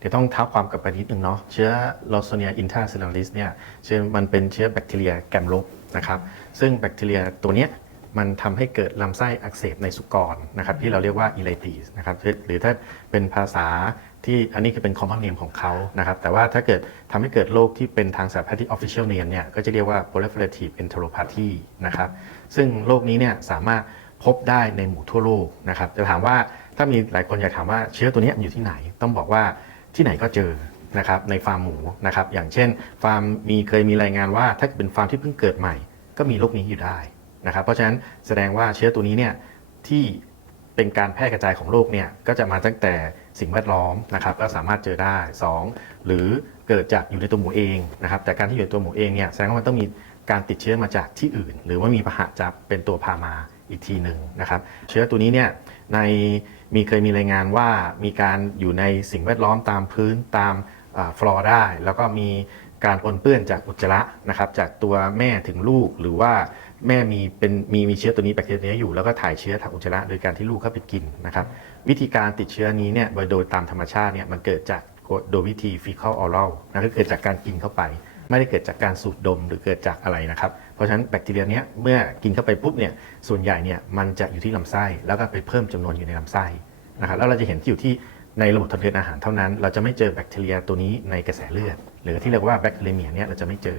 เดี๋ยวต้องเท้าความกลับไปนิดนึงเนาะเชื้อ Lawsonia intracellulis เนี่ยเชื้อมันเป็นเชื้อแบคทีเรียแกมลบนะครับซึ่งแบคทีเรียตัวเนี้ยมันทำให้เกิดลำไส้อักเสบในสุกรนะครับที่เราเรียกว่า i l i t i s นะครับหรือถ้าเป็นภาษาที่อันนี้คือเป็น common name ของเขานะครับแต่ว่าถ้าเกิดทำให้เกิดโรคที่เป็นทางสายพันธุ์ที่ official name เนี่ยก็จะเรียกว่า proliferative enteropathy นะครับซึ่งโรคนี้เนี่ยสามารถพบได้ในหมู่ทั่วโลกนะครับจะถามว่าถ้ามีหลายคนอยากถามว่าเชื้อตัวนี้อยู่ที่ไหน ต้องบอกว่า ที่ไหนก็เจอนะครับในฟาร์มหมูนะครับอย่างเช่น ฟาร์มมีเคยมีรายงานว่าถ้าเป็นฟาร์มที่เพิ่งเกิดใหม่ ก็มีโรคนี้อยู่ได้นะครับ เพราะฉะนั้นแสดงว่าเชื้อตัวนี้เนี่ยที่เป็นการแพร่กระจายของโรคเนี่ยก็จะมาตั้งแต่สิ่งแวดล้อมนะครับก็สามารถเจอได้ 2 หรือเกิดจากอยู่ในตัวหมูเองนะครับแต่การที่อยู่ในตัวหมูเองเนี่ยแสดงว่ามันต้องมีการติดเชื้อมาจากที่อื่น หรือว่ามีพาหะจะเป็นตัวพามา อีกทีหนึ่งนะครับ เชื้อตัวนี้เนี่ยในมีเคยมีรายงานว่ามีการอยู่ในสิ่งแวดล้อมตามพื้นตามฟลอร์ได้ แล้วก็มีการปนเปื้อนจากอุจจาระนะครับ จากตัวแม่ถึงลูกหรือว่าแม่มีเป็นมีมีเชื้อตัวนี้แบคทีเรียอยู่แล้วก็ถ่ายเชื้อทางอุจจาระโดยการที่ลูกเข้าไปกินนะครับ วิธีการติดเชื้อนี้เนี่ยโดยตามธรรมชาติเนี่ยมันเกิดจากโดยวิธี fecal oral นะก็เกิดจากการกินเข้าไป ไม่ได้เกิดจากการสูดดมหรือเกิดจากอะไรนะครับ ราะฉะนั้นแบคทีเรียเนี้ยเมื่อกินเข้าไปปุ๊บเนี่ยส่วนใหญ่เนี่ยมันจะอยู่ที่ลำไส้แล้วก็ไปเพิ่มจำนวนอยู่ในลำไส้นะครับแล้วเราจะเห็นที่อยู่ที่ในระบบทางเดินอาหารเท่านั้น เราจะไม่เจอแบคทีเรียตัวนี้ในกระแสเลือด หรือที่เรียกว่าแบคทีเรียเนี่ยเราจะไม่เจอ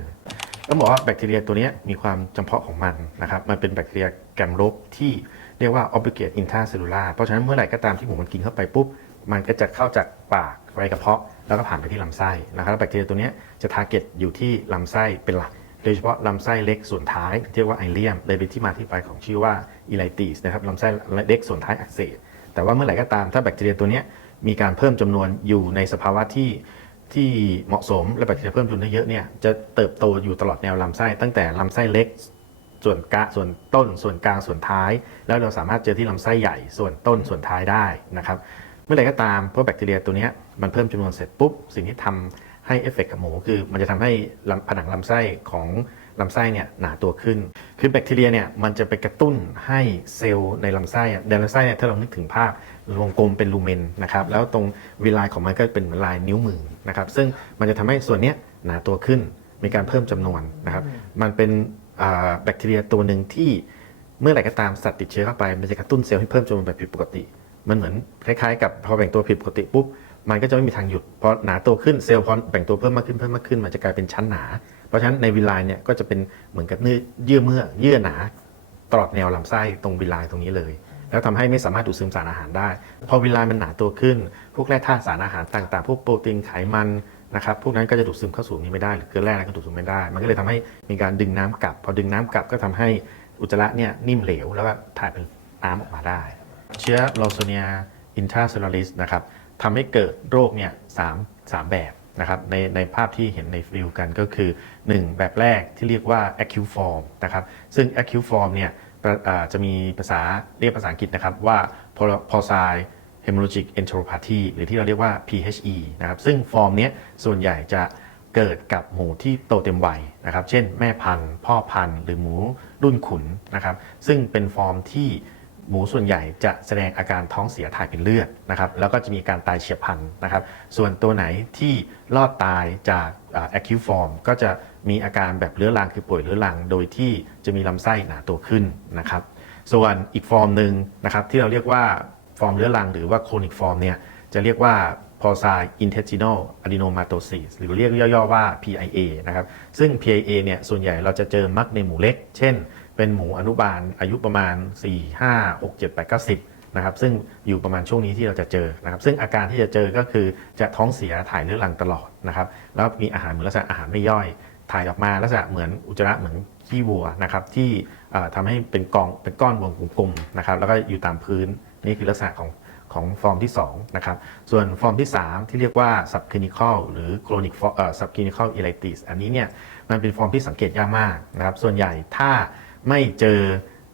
ต้องบอกว่าแบคทีเรียตัวนี้มีความจำเพาะของมันนะครับมันเป็นแบคทีเรียแกมลบที่เรียกว่า obligate intracellular เพราะฉะนั้นเมื่อไหร่ก็ตามที่หมูมันกินเข้าไปปุ๊บมันก็จะเข้าจากปากไปกระเพาะแล้วก็ผ่านไปที่ลำไส้นะครับแล้วแบคทีเรียตัวนี้จะ target อยู่ที่ลำไส้เป็นหลัก โดยเฉพาะลำไส้เล็กส่วนท้ายเรียกว่าไอเลียมเลยเป็นที่มาที่ไปของชื่อว่าอีไลติสนะครับลำไส้เล็กส่วนท้ายอักเสบแต่ว่าเมื่อไหร่ก็ตามถ้าแบคทีเรียตัวนี้มีการเพิ่มจำนวนอยู่ในสภาวะที่ที่เหมาะสมและแบคทีเรียเพิ่มจำนวนได้เยอะเนี่ยจะเติบโตอยู่ตลอดแนวลำไส้ ตั้งแต่ลำไส้เล็กส่วนกะส่วนต้น ส่วนกลางส่วนท้าย แล้วเราสามารถเจอที่ลำไส้ใหญ่ส่วนต้นส่วนท้ายได้นะครับเมื่อไหร่ก็ตามเพราะแบคทีเรียตัวนี้มันเพิ่มจำนวนเสร็จปุ๊บสิ่งที่ทำ ให้เอฟเฟกต์กับหมูคือมันจะทำให้ผนังลำไส้ของลำไส้เนี่ยหนาตัวขึ้น คือแบคทีเรียเนี่ยมันจะไปกระตุ้นให้เซลล์ในลำไส้ในลำไส้เนี่ยถ้าเรานึกถึงภาพวงกลมเป็นลูเมนนะครับ แล้วตรงวีลน์ของมันก็เป็นลายนิ้วมือนะครับ ซึ่งมันจะทำให้ส่วนเนี้ยหนาตัวขึ้น มีการเพิ่มจำนวนนะครับ มันเป็นแบคทีเรียตัวหนึ่งที่เมื่อไหร่ก็ตามสัตว์ติดเชื้อเข้าไป มันจะกระตุ้นเซลล์ให้เพิ่มจำนวนแบบผิดปกติ มันเหมือนคล้ายๆ กับพอแบ่งตัวผิดปกติปุ๊บ มันก็จะไม่มีทางหยุดเพอหนาตัวขึ้นเซลล์พอแบ่งตัวเพิ่มมากขึ้นเพิ่มมากขึ้น มันจะกลายเป็นชั้นหนา เพราะฉะนั้นในวิลไลน์เนี่ยก็จะเป็นเหมือนกับเนื้อเยื่อเมื่อเยื่อหนาตลอดแนวลำไส้ตรงวิลไลน์ตรงนี้เลย แล้วทำให้ไม่สามารถดูดซึมสารอาหารได้ พอวิลไลน์มันหนาตัวขึ้น พวกแร่ธาตุสารอาหารต่างๆ พวกโปรตีนไขมันนะครับพวกนั้นก็จะดูดซึมเข้าสู่นี้ไม่ได้หรือเกลือแร่ก็ดูดซึมไม่ได้ มันก็เลยทำให้มีการดึงน้ำกลับ พอดึงน้ำกลับก็ทำให้อุจจาระเนี่ยนิ่มเหลวแล้วก็ถ่ายเป็นน้ำออกมาได้ เชื้อ Lawsonia intracellulis นะครับ ทำให้เกิดโรคเนี่ยสามสามแบบนะครับในในภาพที่เห็นในฟิลกันก็คือ 1 แบบแรกที่เรียกว่า acute form นะครับซึ่ง acute form เนี่ยะจะมีภาษาเรียกภาษาอังกฤษนะครับว่า porcine hemorrhagic enteropathy หรือที่เราเรียกว่า PHE นะครับซึ่งฟอร์มเนี้ยส่วนใหญ่จะเกิดกับหมูที่โตเต็มวัยนะครับ เช่นแม่พันธุ์ พ่อพันธุ์ หรือหมูรุ่นขุนนะครับ ซึ่งเป็นฟอร์มที่ หมูส่วนใหญ่จะแสดงอาการท้องเสียถ่ายเป็นเลือดนะครับแล้วก็จะมีการตายเฉียบพลันนะครับส่วนตัวไหนที่รอดตายจากอ่า acute form ก็จะมีอาการแบบเรื้อรังคือป่วยเรื้อรัง โดยที่จะมีลำไส้หนาตัวขึ้นนะครับส่วนอีกฟอร์มหนึ่งนะครับที่เราเรียกว่าฟอร์มเรื้อรังหรือว่า chronic form เนี่ยจะเรียกว่า porcine intestinal adenomatosis หรือเรียกย่อๆว่า PIA นะครับซึ่ง PIA เนี่ยส่วนใหญ่เราจะเจอมักในหมูเล็ก เช่น เป็นหมูอนุบาลอายุประมาณ 4 5 6 7 8 9 10นะครับซึ่งอยู่ประมาณช่วงนี้ที่เราจะเจอนะครับซึ่งอาการที่จะเจอก็คือจะท้องเสียถ่ายเลือดรังตลอดนะครับแล้วมีอาหารเหมือนลักษณะอาหารไม่ย่อย ถ่ายออกมาลักษณะเหมือนอุจจาระเหมือนขี้วัวนะครับที่เอ่อทำให้เป็นกองเป็นก้อนวงกลมๆนะครับแล้วก็อยู่ตามพื้นนี่คือลักษณะของของฟอร์มที่2นะครับ ส่วนฟอร์มที่ 3 ที่เรียกว่า subclinical หรือ chronic subclinical ilitis อันนี้เนี่ยมันเป็นฟอร์มที่สังเกตยากมากนะครับ ส่วนใหญ่ถ้า ไม่เจอ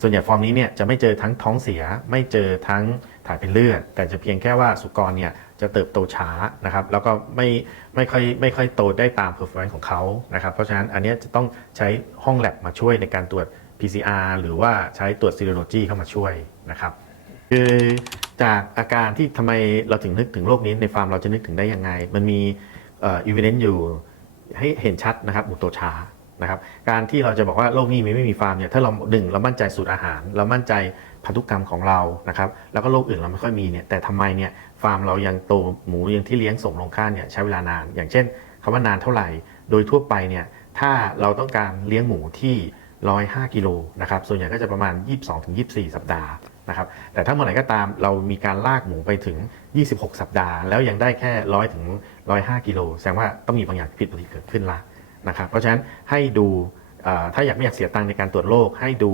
ส่วนใหญ่ฟอร์มนี้เนี่ยจะไม่เจอทั้งท้องเสีย ไม่เจอทั้งถ่ายเป็นเลือด แต่จะเพียงแค่ว่าสุกรเนี่ยจะเติบโตช้านะครับ แล้วก็ไม่ไม่ค่อยไม่ค่อยโตได้ตาม performance ของเขานะครับ เพราะฉะนั้นอันนี้จะต้องใช้ห้องแลบมาช่วยในการตรวจ PCR หรือว่าใช้ตรวจ serology เข้ามาช่วยนะครับ คือจากอาการที่ทำไมเราถึงนึกถึงโรคนี้ในฟาร์มเราจะนึกถึงได้ยังไง มันมีอ่อีเวนต์อยู่ให้เห็นชัดนะครับหมูตัวช้า นะครับการที่เราจะบอกว่าโรคนี้มีไม่มีฟาร์มเนี่ยถ้าเราหนึ่งเรามั่นใจสูตรอาหาร เรามั่นใจพันธุกรรมของเรานะครับแล้วก็โรคอื่นเราไม่ค่อยมีเนี่ยแต่ทำไมเนี่ยฟาร์มเรายังโตหมูยังที่เลี้ยงส่งลงข้าเนี่ยใช้เวลานาน อย่างเช่นคำว่านานเท่าไหร่ โดยทั่วไปเนี่ยถ้าเราต้องการเลี้ยงหมูที่105กิโลนะครับส่วนใหญ่ก็จะประมาณ 22-24 สัปดาห์นะครับแต่ถ้าเมื่อไหร่ก็ตามเรามีการลากหมูไปถึง 26 สัปดาห์ แล้วยังได้แค่ 100ถึง105กิโลแสดงว่าต้องมีบางอย่างผิดปกติเกิดขึ้นละ นะครับเพราะฉะนั้นให้ดูถ้าอยากไม่อยากเสียตังค์ในการตรวจโรคให้ดู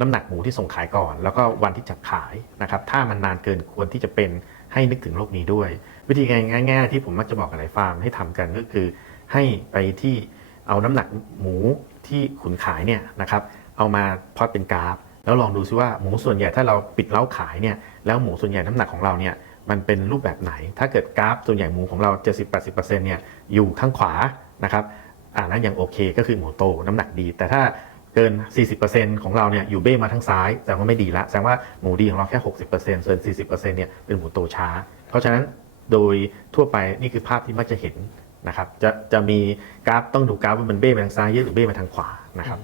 น้ำหนักหมูที่ส่งขายก่อน แล้วก็วันที่จับขายนะครับถ้ามันนานเกินควรที่จะเป็นให้นึกถึงโรคนี้ด้วย วิธีง่ายๆที่ผมมักจะบอกกับหลายฟาร์มให้ทำกันก็คือ ให้ไปที่เอาน้ำหนักหมูที่ขุนขายเนี่ยนะครับเอามาพลอตเป็นกราฟ แล้วลองดูซิว่าหมูส่วนใหญ่ถ้าเราปิดเล้าขายเนี่ยแล้วหมูส่วนใหญ่น้ำหนักของเราเนี่ยมันเป็นรูปแบบไหน ถ้าเกิดกราฟส่วนใหญ่หมูของเรา 70-80%เนี่ยอยู่ข้างขวา นะครับอ่านั้นยังโอเคก็คือหมูโตน้ำหนักดี แต่ถ้าเกิน 40%ของเราเนี่ยอยู่เบ้มาทางซ้ายแสดงว่าไม่ดีละแสดงว่าหมูดีของเราแค่ 60%ส่วน 40%เนี่ยเป็นหมูโตช้า เพราะฉะนั้นโดยทั่วไปนี่คือภาพที่มักจะเห็นนะครับจะจะมีกราฟต้องดูกราฟว่ามันเบ้มาทางซ้ายเยอะหรือเบ้มาทางขวานะครับ